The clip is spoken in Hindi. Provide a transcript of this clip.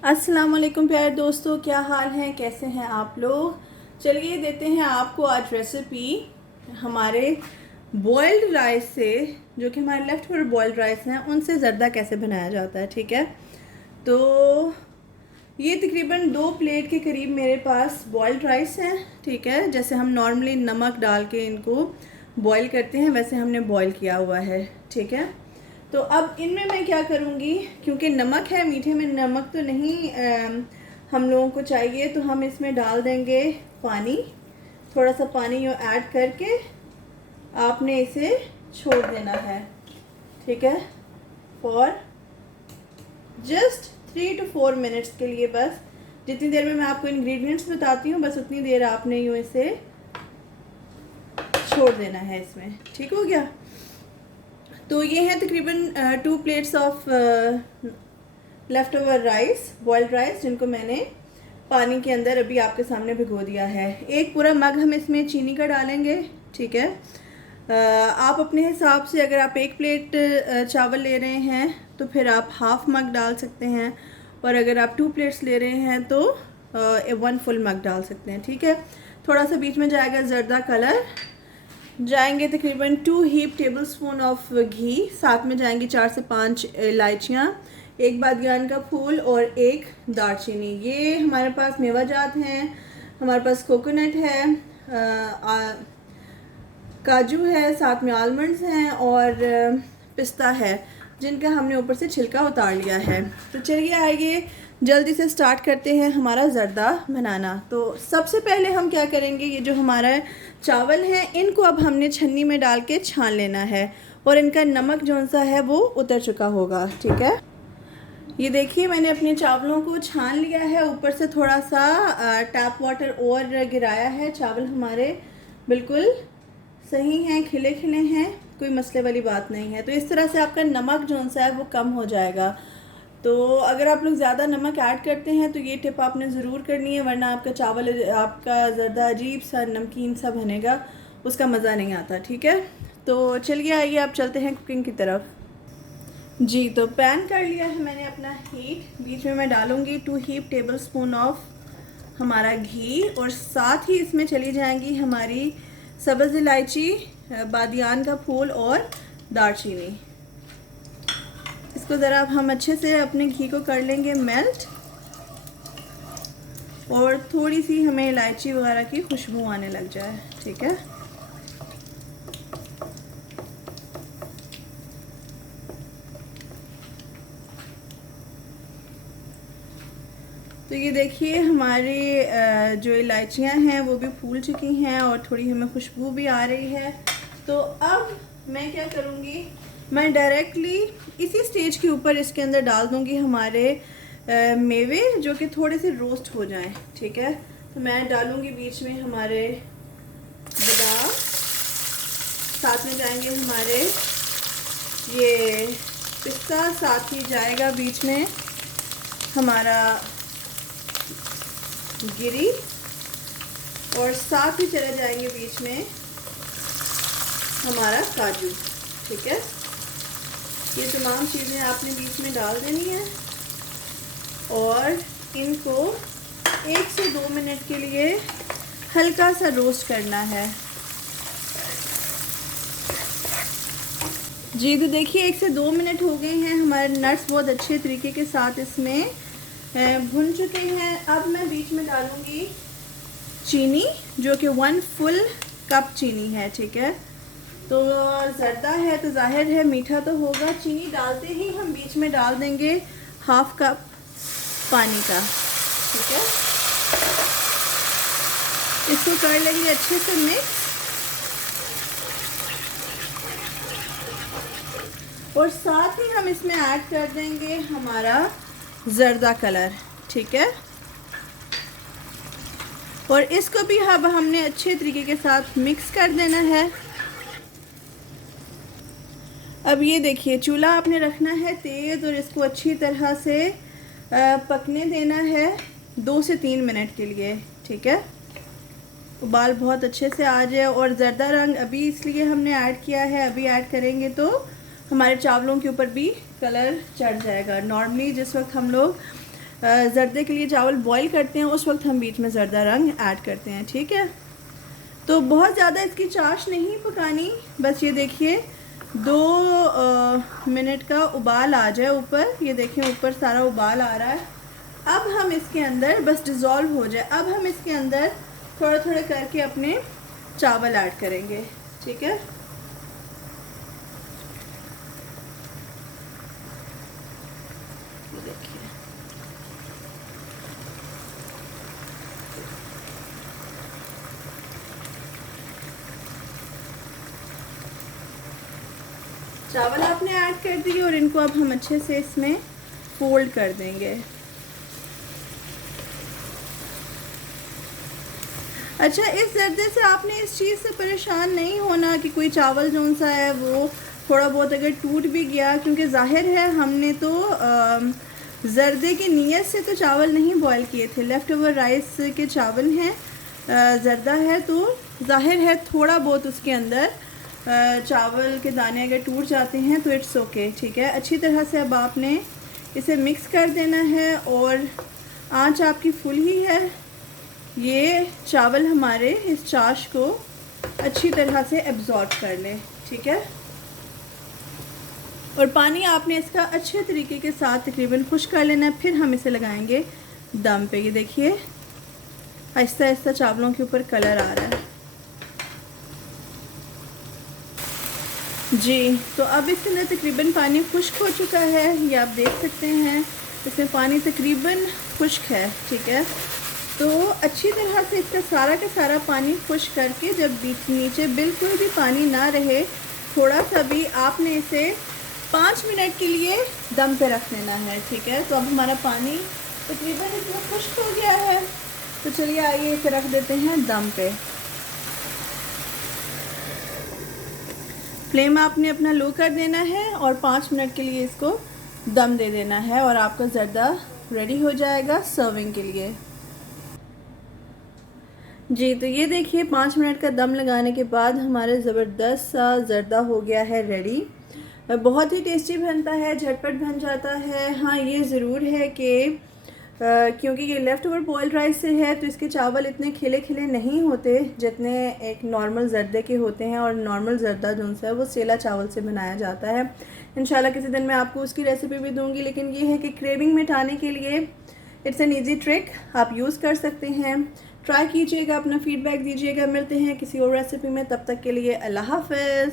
अस्सलाम वालेकुम प्यारे दोस्तों, क्या हाल है, कैसे हैं आप लोग। चलिए देते हैं आपको आज रेसिपी हमारे बॉइल्ड राइस से, जो कि हमारे लेफ्ट ओवर बॉइल्ड राइस हैं, उनसे ज़र्दा कैसे बनाया जाता है। ठीक है, तो ये तकरीबन 2 प्लेट के करीब मेरे पास बॉइल्ड राइस हैं। ठीक है, जैसे हम नॉर्मली नमक डाल के इनको बॉईल करते हैं वैसे हमने बॉईल किया हुआ है। ठीक है, तो अब इनमें मैं क्या करूँगी, क्योंकि नमक है, मीठे में नमक तो नहीं हम लोगों को चाहिए, तो हम इसमें डाल देंगे पानी। थोड़ा सा पानी यो ऐड करके आपने इसे छोड़ देना है। ठीक है, फॉर जस्ट 3 to 4 मिनट्स के लिए। बस जितनी देर में मैं आपको इंग्रेडिएंट्स बताती हूँ, बस उतनी देर आपने यूँ इसे छोड़ देना है इसमें। ठीक हो गया, तो ये है तकरीबन 2 plates of left over rice, boiled rice, जिनको मैंने पानी के अंदर अभी आपके सामने भिगो दिया है। एक पूरा मग हम इसमें चीनी का डालेंगे। ठीक है, आप अपने हिसाब से, अगर आप 1 प्लेट चावल ले रहे हैं तो फिर आप हाफ मग डाल सकते हैं, और अगर आप 2 प्लेट्स ले रहे हैं तो 1 फुल मग डाल सकते हैं। ठीक है, थोड़ा सा बीच में जाएगा ज़र्दा कलर, जाएंगे तकरीबन 2 हीप टेबल स्पून ऑफ घी, साथ में जाएंगी 4 से 5 इलायचियाँ, 1 बादियान का फूल और 1 दालचीनी। ये हमारे पास मेवाजात हैं, हमारे पास कोकोनट है, काजू है, साथ में आलमंड्स हैं और पिस्ता है, जिनका हमने ऊपर से छिलका उतार लिया है। तो चलिए आइए जल्दी से स्टार्ट करते हैं हमारा ज़र्दा बनाना। तो सबसे पहले हम क्या करेंगे, ये जो हमारा चावल है इनको अब हमने छन्नी में डाल के छान लेना है, और इनका नमक जौन सा है वो उतर चुका होगा। ठीक है, ये देखिए मैंने अपने चावलों को छान लिया है, ऊपर से थोड़ा सा टैप वाटर और गिराया है। चावल हमारे बिल्कुल सही हैं, खिले खिले हैं, कोई मसले वाली बात नहीं है। तो इस तरह से आपका नमक जौन सा है वो कम हो जाएगा। तो अगर आप लोग ज़्यादा नमक ऐड करते हैं तो ये टिप आपने ज़रूर करनी है, वरना आपका चावल, आपका ज़र्दा अजीब सा नमकीन सा बनेगा, उसका मज़ा नहीं आता। ठीक है, तो चलिए आइए आप चलते हैं कुकिंग की तरफ। जी, तो पैन कर लिया है मैंने अपना हीट, बीच में मैं डालूँगी 2 हीप टेबल स्पून ऑफ हमारा घी, और साथ ही इसमें चली जाएंगी हमारी सब्ज़ इलायची, बादियान का फूल और दालचीनी। इसको ज़रा हम अच्छे से अपने घी को कर लेंगे मेल्ट, और थोड़ी सी हमें इलायची वगैरह की खुशबू आने लग जाए। ठीक है, तो ये देखिए हमारी जो इलायचियाँ हैं वो भी फूल चुकी हैं और थोड़ी हमें खुशबू भी आ रही है। तो अब मैं क्या करूँगी, मैं डायरेक्टली इसी स्टेज के ऊपर इसके अंदर डाल दूँगी हमारे मेवे, जो कि थोड़े से रोस्ट हो जाएं। ठीक है, तो मैं डालूँगी बीच में हमारे बादाम, साथ में जाएंगे हमारे ये पिस्ता, साथ ही जाएगा बीच में हमारा गिरी, और साथ ही चले जाएंगे बीच में हमारा काजू। ठीक है, ये तमाम चीज़ें आपने बीच में डाल देनी है, और इनको 1 से 2 मिनट के लिए हल्का सा रोस्ट करना है। जी, तो देखिए 1 से 2 मिनट हो गए हैं, हमारे नट्स बहुत अच्छे तरीके के साथ इसमें भुन चुके हैं। अब मैं बीच में डालूँगी चीनी, जो कि 1 फुल कप चीनी है। ठीक है, तो ज़र्दा है तो जाहिर है मीठा तो होगा। चीनी डालते ही हम बीच में डाल देंगे हाफ कप पानी का। ठीक है, इसको कर लेंगे अच्छे से मिक्स, और साथ ही हम इसमें ऐड कर देंगे हमारा ज़र्दा कलर। ठीक है, और इसको भी अब हमने अच्छे तरीके के साथ मिक्स कर देना है। अब ये देखिए चूल्हा आपने रखना है तेज़, और इसको अच्छी तरह से पकने देना है 2 से 3 मिनट के लिए। ठीक है, उबाल बहुत अच्छे से आ जाए, और ज़र्दा रंग अभी इसलिए हमने ऐड किया है, अभी ऐड करेंगे तो हमारे चावलों के ऊपर भी कलर चढ़ जाएगा। नॉर्मली जिस वक्त हम लोग ज़र्दे के लिए चावल बॉईल करते हैं उस वक्त हम बीच में ज़र्दा रंग ऐड करते हैं, ठीक है। तो बहुत ज़्यादा इसकी चाश नहीं पकानी, बस ये देखिए 2 मिनट का उबाल आ जाए ऊपर, ये देखिए ऊपर सारा उबाल आ रहा है। अब हम इसके अंदर बस डिज़ोल्व हो जाए, अब हम इसके अंदर थोड़ा थोड़ा करके अपने चावल ऐड करेंगे, ठीक है। देखिए चावल आपने ऐड कर दिए और इनको अब हम अच्छे से इसमें फोल्ड कर देंगे। अच्छा, इस जर्दे से आपने इस चीज़ से परेशान नहीं होना कि कोई चावल जो सा है वो थोड़ा बहुत अगर टूट भी गया, क्योंकि ज़ाहिर है हमने तो जर्दे की नीयत से तो चावल नहीं बॉईल किए थे, लेफ़्ट ओवर राइस के चावल हैं, जर्दा है, तो ज़ाहिर है थोड़ा बहुत उसके अंदर चावल के दाने अगर टूट जाते हैं तो इट्स ओके, ठीक है। अच्छी तरह से अब आपने इसे मिक्स कर देना है और आंच आपकी फुल ही है। ये चावल हमारे इस चाश को अच्छी तरह से एब्जॉर्ब कर लें, ठीक है। और पानी आपने इसका अच्छे तरीके के साथ तकरीबन खुश्क कर लेना है, फिर हम इसे लगाएंगे दम पे। ये देखिए आहिस्ता आहिस्ता चावलों के ऊपर कलर आ रहा है जी। तो अब इसके अंदर तकरीबन पानी खुश्क हो चुका है, ये आप देख सकते हैं इसमें पानी तकरीबन खुश्क है, ठीक है। तो अच्छी तरह से इसका सारा का सारा पानी खुश्क करके जब नीचे बिल्कुल भी पानी ना रहे, थोड़ा सा भी, आपने इसे 5 मिनट के लिए दम पे रख देना है, ठीक है। तो अब हमारा पानी तकरीबन इसमें खुश्क हो गया है, तो चलिए आइए इसे रख देते हैं दम पे। फ्लेम आपने अपना लो कर देना है और 5 मिनट के लिए इसको दम दे देना है और आपका ज़र्दा रेडी हो जाएगा सर्विंग के लिए जी। तो ये देखिए 5 मिनट का दम लगाने के बाद हमारे ज़बरदस्त सा ज़र्दा हो गया है रेडी। बहुत ही टेस्टी बनता है, झटपट बन जाता है। हाँ, ये ज़रूर है कि क्योंकि ये लेफ़्ट ओवर बॉइल्ड राइस से है तो इसके चावल इतने खिले खिले नहीं होते जितने एक नॉर्मल ज़र्दे के होते हैं, और नॉर्मल ज़र्दा जो है वो सेला चावल से बनाया जाता है। इंशाल्लाह किसी दिन मैं आपको उसकी रेसिपी भी दूंगी, लेकिन ये है कि क्रेविंग मिटाने के लिए इट्स एन ईजी ट्रिक, आप यूज़ कर सकते हैं। ट्राई कीजिएगा, अपना फ़ीडबैक दीजिएगा। मिलते हैं किसी और रेसिपी में, तब तक के लिए अल्लाह हाफ़िज़।